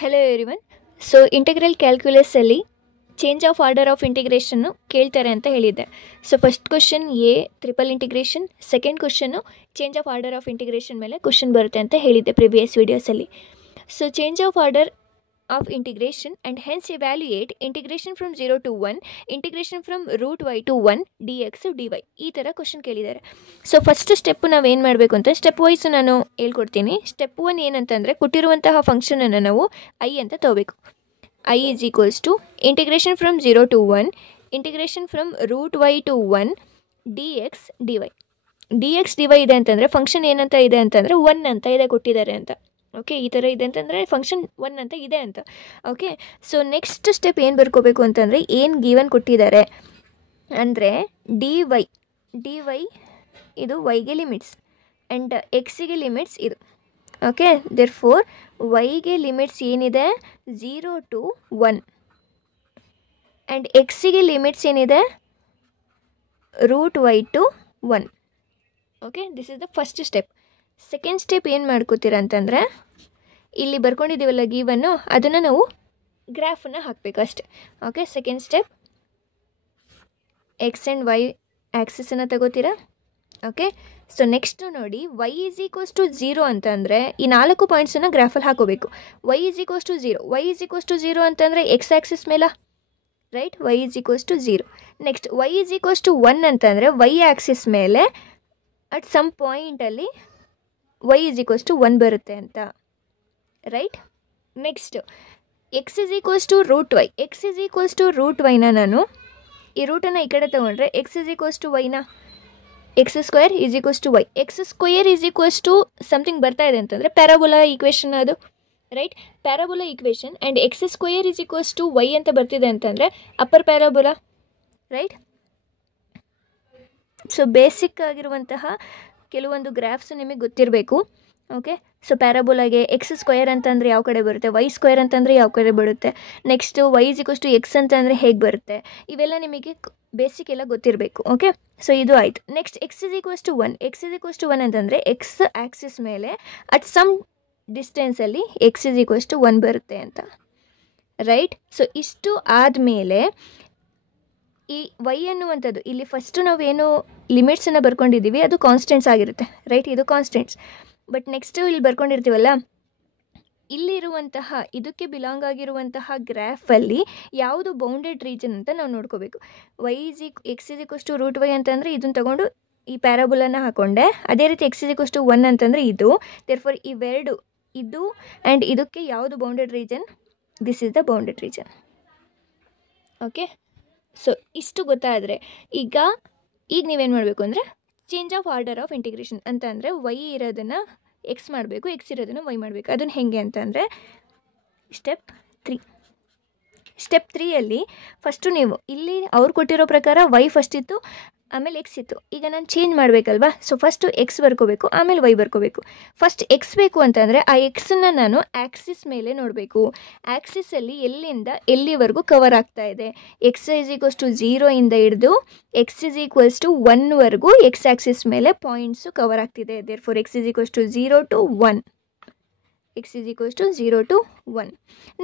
Hello everyone. So integral ಕ್ಯಾಲ್ಕುಲಸಲ್ಲಿ change of order of ಇಂಟಿಗ್ರೇಷನ್ನು ಕೇಳ್ತಾರೆ ಅಂತ ಹೇಳಿದ್ದೆ. So first question a triple integration, second ಕ್ವಶನ್ನು change of order of integration ಮೇಲೆ ಕ್ವಶನ್ ಬರುತ್ತೆ ಅಂತ ಹೇಳಿದ್ದೆ ಪ್ರಿವಿಯಸ್ ವೀಡಿಯೋಸಲ್ಲಿ. So change of order of integration and hence evaluate integration from 0 to 1, integration from √y to 1 dx dy, ಈ ಥರ question ಕೇಳಿದ್ದಾರೆ. So first step ನಾವೇನು ಮಾಡಬೇಕು ಅಂತ ಸ್ಟೆಪ್ ವೈಸ್ ನಾನು ಹೇಳ್ಕೊಡ್ತೀನಿ. ಸ್ಟೆಪ್ 1 ಏನಂತಂದರೆ ಕೊಟ್ಟಿರುವಂತಹ ಫಂಕ್ಷನನ್ನು ನಾವು ಐ ಅಂತ ತಗೋಬೇಕು. I is equals to integration from 0 to 1, integration from √y to 1 dx dy. dx dy ಇದೆ ಅಂತಂದರೆ ಫಂಕ್ಷನ್ ಏನಂತ ಇದೆ ಅಂತಂದರೆ 1 ಅಂತ ಇದೆ ಕೊಟ್ಟಿದ್ದಾರೆ ಅಂತ. ಓಕೆ, ಈ ಥರ ಇದೆ ಅಂತಂದರೆ ಫಂಕ್ಷನ್ 1 ಅಂತ ಇದೆ ಅಂತ. ಓಕೆ, ಸೊ ನೆಕ್ಸ್ಟ್ ಸ್ಟೆಪ್ ಏನು ಬರ್ಕೋಬೇಕು ಅಂತಂದರೆ ಏನು ಗಿವನ್ ಕೊಟ್ಟಿದ್ದಾರೆ ಅಂದರೆ dy ಇದು ವೈಗೆ ಲಿಮಿಟ್ಸ್ ಆ್ಯಂಡ್ ಎಕ್ಸಿಗೆ ಲಿಮಿಟ್ಸ್ ಇದು. ಓಕೆ, ದೇರ್ಫೋರ್ ವೈಗೆ ಲಿಮಿಟ್ಸ್ ಏನಿದೆ 0 to 1 ಆ್ಯಂಡ್ ಎಕ್ಸಿಗೆ ಲಿಮಿಟ್ಸ್ ಏನಿದೆ √y to 1. Okay, this is the first step. Second step ಏನು ಮಾಡ್ಕೋತೀರ ಅಂತಂದರೆ ಇಲ್ಲಿ ಬರ್ಕೊಂಡಿದ್ದೀವಲ್ಲ ಗಿವನ್ನು, ಅದನ್ನು ನಾವು ಗ್ರಾಫನ್ನು ಹಾಕಬೇಕು ಅಷ್ಟೆ. Okay, second step x and y ಆ್ಯಕ್ಸಿಸನ್ನು ತಗೋತೀರಾ. ಓಕೆ, ಸೊ ನೆಕ್ಸ್ಟು ನೋಡಿ y is equals to 0 ಅಂತಂದರೆ ಈ 4 ಪಾಯಿಂಟ್ಸನ್ನು ಗ್ರಾಫಲ್ಲಿ ಹಾಕೋಬೇಕು. y is equals to 0, y is equals to 0 ಅಂತಂದರೆ ಎಕ್ಸ್ ಆ್ಯಕ್ಸಿಸ್ ಮೇಲೆ, right, y is equals to 0. Next y is equals to 1 ಅಂತಂದರೆ y axis ಮೇಲೆ ಅಟ್ ಸಮ್ ಪಾಯಿಂಟಲ್ಲಿ y is equals to 1 ಬರುತ್ತೆ ಅಂತ, right. Next x is equals to √y, x is equals to √yನ ನಾನು ಈ ರೂಟನ್ನು ಈ ಕಡೆ ತೊಗೊಂಡ್ರೆ ಎಕ್ಸ್ is equals to yನ x square is equals to y, x square is equals to something ಬರ್ತಾ ಇದೆ ಅಂತಂದರೆ ಪ್ಯಾರಾಬೋಲಾ ಈಕ್ವೇಷನ್ ಅದು, right. Parabola equation and x square is equals to y ಅಂತ ಬರ್ತಿದೆ ಅಂತಂದರೆ upper parabola, right. So basic ಆಗಿರುವಂತಹ ಕೆಲವೊಂದು ಗ್ರಾಫ್ಸು ನಿಮಗೆ ಗೊತ್ತಿರಬೇಕು. ಓಕೆ, ಸೊ ಪ್ಯಾರಾಬೋಲಾಗೆ ಎಕ್ಸ್ ಸ್ಕ್ವೇರ್ ಅಂತಂದರೆ ಯಾವ ಕಡೆ ಬರುತ್ತೆ, ವೈ ಸ್ಕ್ವೇರ್ ಅಂತಂದರೆ ಯಾವ ಕಡೆ ಬರುತ್ತೆ, next y is equals to x ಅಂತಂದರೆ ಹೇಗೆ ಬರುತ್ತೆ, ಇವೆಲ್ಲ ನಿಮಗೆ ಬೇಸಿಕ್ ಎಲ್ಲ ಗೊತ್ತಿರಬೇಕು. ಓಕೆ, ಸೊ ಇದು ಆಯಿತು. Next x is equals to 1, x is equals to 1 ಅಂತಂದರೆ ಎಕ್ಸ್ ಆ್ಯಕ್ಸಿಸ್ ಮೇಲೆ ಅಟ್ ಸಮ್ ಡಿಸ್ಟೆನ್ಸಲ್ಲಿ ಎಕ್ಸ್ ಇಸ್ ಈಕ್ವಲ್ಸ್ ಟು 1 ಬರುತ್ತೆ ಅಂತ, ರೈಟ್. ಸೊ ಇಷ್ಟು ಆದಮೇಲೆ ಈ ವೈ ಅನ್ನುವಂಥದ್ದು ಇಲ್ಲಿ ಫಸ್ಟು ನಾವೇನು ಲಿಮಿಟ್ಸನ್ನು ಬರ್ಕೊಂಡಿದ್ದೀವಿ ಅದು ಕಾನ್ಸ್ಟೆಂಟ್ಸ್ ಆಗಿರುತ್ತೆ, ರೈಟ್, ಇದು ಕಾನ್ಸ್ಟೆಂಟ್ಸ್. ಬಟ್ ನೆಕ್ಸ್ಟು ಇಲ್ಲಿ ಬರ್ಕೊಂಡಿರ್ತೀವಲ್ಲ, ಇಲ್ಲಿರುವಂತಹ ಇದಕ್ಕೆ ಬಿಲಾಂಗ್ ಆಗಿರುವಂತಹ ಗ್ರಾಫಲ್ಲಿ ಯಾವುದು ಬೌಂಡೆಡ್ ರೀಜನ್ ಅಂತ ನಾವು ನೋಡ್ಕೋಬೇಕು. X is equals to √y ಅಂತಂದರೆ ಇದನ್ನು ತಗೊಂಡು ಈ ಪ್ಯಾರಾಬೋಲನ್ನು ಹಾಕೊಂಡೆ, ಅದೇ ರೀತಿ ಎಕ್ಸ್ ಇಸ್ ಈಕ್ವಲ್ಸ್ ಟು 1 ಅಂತಂದರೆ ಇದು, ದೇರ್ಫೋರ್ ಇವೆರಡು ಇದು ಆ್ಯಂಡ್ ಇದಕ್ಕೆ ಯಾವುದು bounded region, this is the bounded region. Okay, so ಇಷ್ಟು ಗೊತ್ತಾದರೆ ಈಗ ನೀವೇನು ಮಾಡಬೇಕು ಅಂದರೆ change of order of integration ಅಂತ ಅಂದರೆ ವೈ ಇರೋದನ್ನು ಎಕ್ಸ್ ಮಾಡಬೇಕು, ಎಕ್ಸ್ ಇರೋದನ್ನು ವೈ ಮಾಡಬೇಕು. ಅದನ್ನು ಹೇಗೆ ಅಂತಂದರೆ ಸ್ಟೆಪ್ 3ಯಲ್ಲಿ ಫಸ್ಟು ನೀವು ಇಲ್ಲಿ ಅವ್ರು ಕೊಟ್ಟಿರೋ ಪ್ರಕಾರ ವೈ ಫಸ್ಟ್ ಇತ್ತು, ಆಮೇಲೆ ಎಕ್ಸ್ ಇತ್ತು. ಈಗ ನಾನು ಚೇಂಜ್ ಮಾಡಬೇಕಲ್ವಾ, ಸೊ ಫಸ್ಟು ಎಕ್ಸ್ ಬರ್ಕೋಬೇಕು, ಆಮೇಲೆ ವೈ ಬರ್ಕೋಬೇಕು. ಫಸ್ಟ್ ಎಕ್ಸ್ ಬೇಕು ಅಂತಂದರೆ ಆ ಎಕ್ಸನ್ನು ನಾನು ಆ್ಯಕ್ಸಿಸ್ ಮೇಲೆ ನೋಡಬೇಕು. ಆ್ಯಕ್ಸಿಸಲ್ಲಿ ಎಲ್ಲಿಂದ ಎಲ್ಲಿವರೆಗೂ ಕವರ್ ಆಗ್ತಾ ಇದೆ, ಎಕ್ಸ್ ಇಸ್ ಈಕ್ವಲ್ಸ್ ಟು 0 ಇಂದ ಹಿಡಿದು ಎಕ್ಸ್ ಇಸ್ ಈಕ್ವಲ್ಸ್ ಟು 1ವರೆಗೂ ಎಕ್ಸ್ ಆ್ಯಕ್ಸಿಸ್ ಮೇಲೆ ಪಾಯಿಂಟ್ಸು ಕವರ್ ಆಗ್ತಿದೆ. Therefore x is equals to 0 to 1, x is equals to 0 to 1.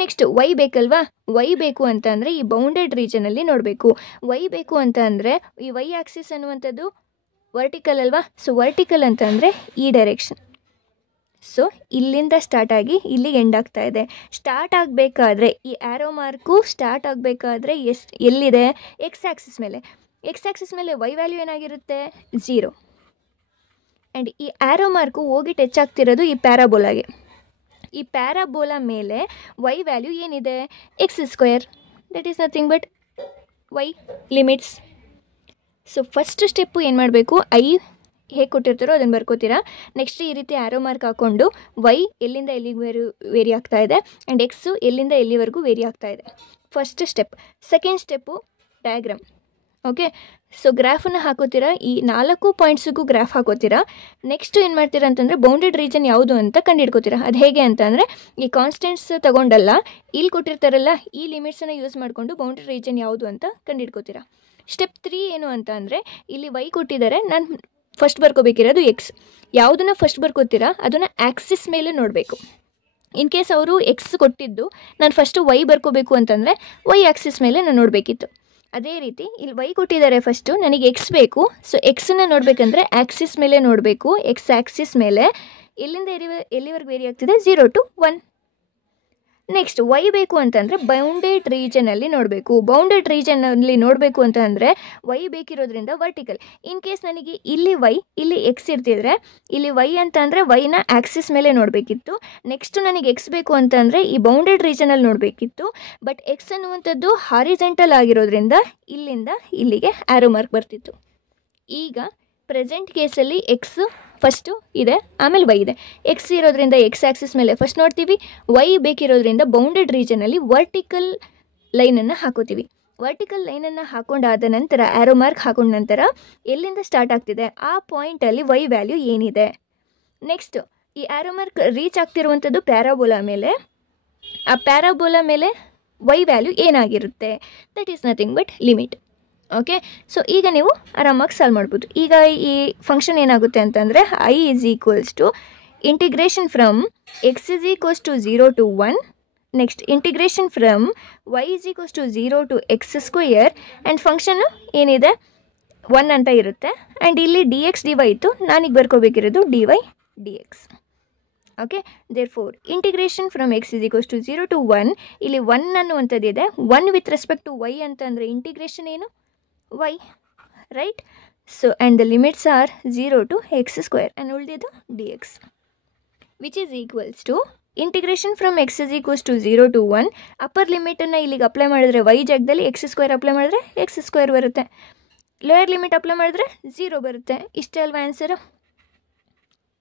Next y ಬೇಕಲ್ವಾ, ವೈ ಬೇಕು ಅಂತ ಅಂದರೆ ಈ ಬೌಂಡೆಡ್ ರೀಜನಲ್ಲಿ ನೋಡಬೇಕು. ವೈ ಬೇಕು ಅಂತ ಅಂದರೆ ಈ ವೈ ಆ್ಯಕ್ಸಿಸ್ ಅನ್ನುವಂಥದ್ದು ವರ್ಟಿಕಲ್ ಅಲ್ವಾ, ಸೊ ವರ್ಟಿಕಲ್ ಅಂತ ಅಂದರೆ ಈ ಡೈರೆಕ್ಷನ್. ಸೊ ಇಲ್ಲಿಂದ ಸ್ಟಾರ್ಟ್ ಆಗಿ ಇಲ್ಲಿಗೆ ಎಂಡ್ ಆಗ್ತಾ ಇದೆ. ಸ್ಟಾರ್ಟ್ ಆಗಬೇಕಾದ್ರೆ ಈ ಆ್ಯರೋ ಮಾರ್ಕು ಸ್ಟಾರ್ಟ್ ಆಗಬೇಕಾದ್ರೆ ಎಲ್ಲಿದೆ, ಎಕ್ಸ್ ಆ್ಯಕ್ಸಿಸ್ ಮೇಲೆ. ಎಕ್ಸ್ ಆ್ಯಕ್ಸಿಸ್ ಮೇಲೆ ವೈ ವ್ಯಾಲ್ಯೂ ಏನಾಗಿರುತ್ತೆ 0 ಆ್ಯಂಡ್ ಈ ಆ್ಯರೋ ಮಾರ್ಕು ಹೋಗಿ ಟಚ್ ಆಗ್ತಿರೋದು ಈ ಪ್ಯಾರಾಬೋಲಾಗೆ. ಈ ಪ್ಯಾರಾಬೋಲಾ ಮೇಲೆ ವೈ ವ್ಯಾಲ್ಯೂ ಏನಿದೆ X square, that is nothing but why limits. So first step ಏನು ಮಾಡಬೇಕು, ಐ ಹೇಗೆ ಕೊಟ್ಟಿರ್ತಾರೋ ಅದನ್ನು ಬರ್ಕೋತೀರಾ. ನೆಕ್ಸ್ಟ್ ಈ ರೀತಿ ಆ್ಯರೋ ಮಾರ್ಕ್ ಹಾಕ್ಕೊಂಡು ವೈ ಎಲ್ಲಿಂದ ಎಲ್ಲಿಗೆ ವೇರಿ ಆಗ್ತಾ ಇದೆ ಆ್ಯಂಡ್ ಎಕ್ಸು ಎಲ್ಲಿಂದ ಎಲ್ಲಿವರೆಗೂ ವೇರಿ ಆಗ್ತಾ ಇದೆ, first step. Second step diagram. Okay, so ಗ್ರಾಫನ್ನು ಹಾಕೋತೀರಾ, ಈ 4 ಪಾಯಿಂಟ್ಸಿಗೂ ಗ್ರಾಫ್ ಹಾಕೋತೀರಾ. ನೆಕ್ಸ್ಟು ಏನು ಮಾಡ್ತೀರಾ ಅಂತಂದರೆ ಬೌಂಡೆಡ್ ರೀಜನ್ ಯಾವುದು ಅಂತ ಕಂಡುಹಿಡ್ಕೋತೀರಾ. ಅದು ಹೇಗೆ ಅಂತಂದರೆ ಈ ಕಾನ್ಸ್ಟೆಂಟ್ಸ್ ತೊಗೊಂಡಲ್ಲ, ಇಲ್ಲಿ ಕೊಟ್ಟಿರ್ತಾರಲ್ಲ ಈ ಲಿಮಿಟ್ಸನ್ನು ಯೂಸ್ ಮಾಡಿಕೊಂಡು ಬೌಂಡೆಡ್ ರೀಜನ್ ಯಾವುದು ಅಂತ ಕಂಡುಹಿಡ್ಕೋತೀರಾ. ಸ್ಟೆಪ್ 3 ಏನು ಅಂತ ಅಂದರೆ ಇಲ್ಲಿ ವೈ ಕೊಟ್ಟಿದ್ದಾರೆ, ನಾನು ಫಸ್ಟ್ ಬರ್ಕೋಬೇಕಿರೋದು ಎಕ್ಸ್. ಯಾವುದನ್ನು ಫಸ್ಟ್ ಬರ್ಕೋತೀರಾ ಅದನ್ನು ಆ್ಯಕ್ಸಿಸ್ ಮೇಲೆ ನೋಡಬೇಕು. ಇನ್ ಕೇಸ್ ಅವರು ಎಕ್ಸ್ ಕೊಟ್ಟಿದ್ದು ನಾನು ಫಸ್ಟು ವೈ ಬರ್ಕೋಬೇಕು ಅಂತಂದರೆ ವೈ ಆಕ್ಸಿಸ್ ಮೇಲೆ ನಾನು ನೋಡಬೇಕಿತ್ತು. ಅದೇ ರೀತಿ ಇಲ್ಲಿ ವೈ ಕೊಟ್ಟಿದ್ದಾರೆ, ಫಸ್ಟು ನನಗೆ ಎಕ್ಸ್ ಬೇಕು. ಸೊ ಎಕ್ಸನ್ನ ನೋಡಬೇಕಂದ್ರೆ ಆ್ಯಕ್ಸಿಸ್ ಮೇಲೆ ನೋಡಬೇಕು. ಎಕ್ಸ್ ಆ್ಯಕ್ಸಿಸ್ ಮೇಲೆ ಎಲ್ಲಿಂದ ಎಲ್ಲಿವರೆಗೆ ವೇರಿ ಆಗ್ತಿದೆ? 0 to 1. ನೆಕ್ಸ್ಟ್ ವೈ ಬೇಕು ಅಂತಂದರೆ ಬೌಂಡೆಡ್ ರೀಜನಲ್ಲಿ ನೋಡಬೇಕು. ಬೌಂಡೆಡ್ ರೀಜನಲ್ಲಿ ನೋಡಬೇಕು ಅಂತ ಅಂದರೆ ವೈ ಬೇಕಿರೋದ್ರಿಂದ ವರ್ಟಿಕಲ್. ಇನ್ ಕೇಸ್ ನನಗೆ ಇಲ್ಲಿ ವೈ ಇಲ್ಲಿ ಎಕ್ಸ್ ಇರ್ತಿದ್ರೆ ಇಲ್ಲಿ ವೈ ಅಂತ ಅಂದರೆ ವೈನ ಆ್ಯಕ್ಸಿಸ್ ಮೇಲೆ ನೋಡಬೇಕಿತ್ತು. ನೆಕ್ಸ್ಟ್ ನನಗೆ ಎಕ್ಸ್ ಬೇಕು ಅಂತಂದರೆ ಈ ಬೌಂಡೆಡ್ ರೀಜನಲ್ಲಿ ನೋಡಬೇಕಿತ್ತು. ಬಟ್ ಎಕ್ಸ್ ಅನ್ನುವಂಥದ್ದು ಹಾರಿಜೆಂಟಲ್ ಆಗಿರೋದ್ರಿಂದ ಇಲ್ಲಿಂದ ಇಲ್ಲಿಗೆ ಆ್ಯರೋ ಮಾರ್ಕ್ ಬರ್ತಿತ್ತು. ಈಗ ಪ್ರೆಸೆಂಟ್ ಕೇಸಲ್ಲಿ ಎಕ್ಸ್ ಫಸ್ಟು ಇದೆ, ಆಮೇಲೆ ವೈ ಇದೆ. ಎಕ್ಸ್ ಇರೋದ್ರಿಂದ ಎಕ್ಸ್ ಆ್ಯಕ್ಸಿಸ್ ಮೇಲೆ ಫಸ್ಟ್ ನೋಡ್ತೀವಿ. ವೈ ಬೇಕಿರೋದ್ರಿಂದ ಬೌಂಡೆಡ್ ರೀಜನಲ್ಲಿ ವರ್ಟಿಕಲ್ ಲೈನನ್ನು ಹಾಕೋತೀವಿ. ವರ್ಟಿಕಲ್ ಲೈನನ್ನು ಹಾಕೊಂಡಾದ ನಂತರ ಆ್ಯರೋ ಮಾರ್ಕ್ ಹಾಕೊಂಡ ನಂತರ ಎಲ್ಲಿಂದ ಸ್ಟಾರ್ಟ್ ಆಗ್ತಿದೆ ಆ ಪಾಯಿಂಟಲ್ಲಿ ವೈ ವ್ಯಾಲ್ಯೂ ಏನಿದೆ. ನೆಕ್ಸ್ಟ್ ಈ ಆ್ಯರೋ ಮಾರ್ಕ್ ರೀಚ್ ಆಗ್ತಿರುವಂಥದ್ದು ಪ್ಯಾರಾಬೋಲಾ ಮೇಲೆ. ಆ ಪ್ಯಾರಾಬೋಲಾ ಮೇಲೆ ವೈ ವ್ಯಾಲ್ಯೂ ಏನಾಗಿರುತ್ತೆ? That is nothing but limit. Okay, so ಈಗ ನೀವು ಆರಾಮಾಗಿ ಸಾಲ್ವ್ ಮಾಡ್ಬೋದು. ಈಗ ಈ ಫಂಕ್ಷನ್ ಏನಾಗುತ್ತೆ ಅಂತಂದರೆ I is equals to integration from x is equals to 0 to 1. Next integration from y is equals to 0 to x square. And function ಏನಿದೆ 1 ಅಂತ ಇರುತ್ತೆ. ಆ್ಯಂಡ್ ಇಲ್ಲಿ ಡಿ ಎಕ್ಸ್ ಡಿ ವೈ ಇತ್ತು, ನಾನೀಗ ಬರ್ಕೋಬೇಕಿರೋದು d y d x. Okay, therefore integration from x is equals to 0 to 1. ಇಲ್ಲಿ 1 ಅನ್ನುವಂಥದ್ದಿದೆ. 1 with respect to y ಅಂತಂದರೆ ಇಂಟಿಗ್ರೇಷನ್ ಏನು? y, right? So and the limits are 0 to x square and ಉಳಿದಿದ್ದು dx, which is equals to integration from x is equals to 0 to 1. Upper ಲಿಮಿಟನ್ನು ಇಲ್ಲಿಗೆ apply ಮಾಡಿದ್ರೆ y ಜಾಗದಲ್ಲಿ x square apply ಮಾಡಿದ್ರೆ x square ಬರುತ್ತೆ. Lower limit apply ಮಾಡಿದ್ರೆ 0 ಬರುತ್ತೆ. ಇಷ್ಟೇ ಅಲ್ವಾ ಆನ್ಸರು?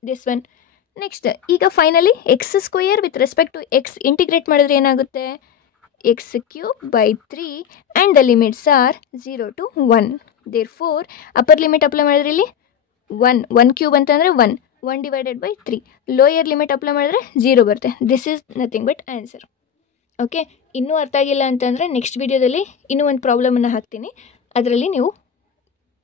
This one. ನೆಕ್ಸ್ಟ್ ಈಗ finally x square with respect to x integrate ಮಾಡಿದ್ರೆ ಏನಾಗುತ್ತೆ? x cube by 3 and the limits are 0 to 1. Therefore upper limit apply ಮಾಡಿದ್ರೆ ಇಲ್ಲಿ 1 ಕ್ಯೂಬ್ ಅಂತಂದರೆ 1 divided by 3. Lower limit apply ಮಾಡಿದ್ರೆ 0 ಬರುತ್ತೆ. This is nothing but answer. Okay, ಇನ್ನೂ ಅರ್ಥ ಆಗಿಲ್ಲ ಅಂತಂದರೆ ನೆಕ್ಸ್ಟ್ ವಿಡಿಯೋದಲ್ಲಿ ಇನ್ನೂ ಒಂದು ಪ್ರಾಬ್ಲಮನ್ನು ಹಾಕ್ತೀನಿ, ಅದರಲ್ಲಿ ನೀವು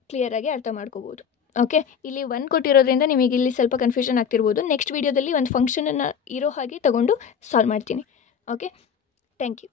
ಕ್ಲಿಯರಾಗಿ ಅರ್ಥ ಮಾಡ್ಕೋಬೋದು. ಓಕೆ, ಇಲ್ಲಿ 1 ಕೊಟ್ಟಿರೋದ್ರಿಂದ ನಿಮಗೆ ಇಲ್ಲಿ ಸ್ವಲ್ಪ ಕನ್ಫ್ಯೂಷನ್ ಆಗ್ತಿರ್ಬೋದು. ನೆಕ್ಸ್ಟ್ ವಿಡಿಯೋದಲ್ಲಿ ಒಂದು ಫಂಕ್ಷನನ್ನು ಇರೋ ಹಾಗೆ ತಗೊಂಡು ಸಾಲ್ವ್ ಮಾಡ್ತೀನಿ. Okay, thank you.